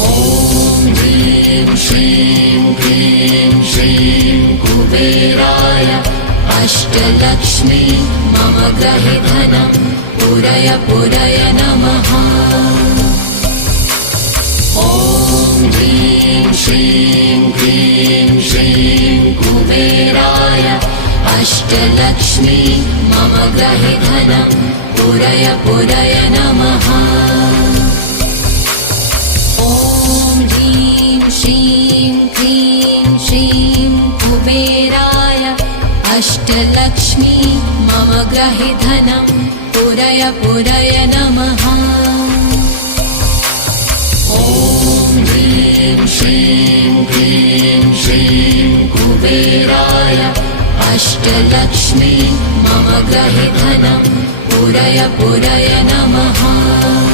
ॐ ह्रीं श्रीं क्लीं श्रीं कुबेराय अष्टलक्ष्मी मम गृहे धनं पुरय पुरय नमः। ॐ ह्रीं श्रीं क्लीं श्रीं कुबेराय अष्टलक्ष्मी मम गृहे धनं पुरय पुरय नमः। ॐ ह्रीं श्रीं क्लीं श्रीं कुबेराय अष्टलक्ष्मी मम गृहे धनं पुरय पुरय नमः। ॐ ह्रीं श्रीं क्लीं श्रीं कुबेराय अष्टलक्ष्मी मम गृहे धनं पुरय पुरय नमः।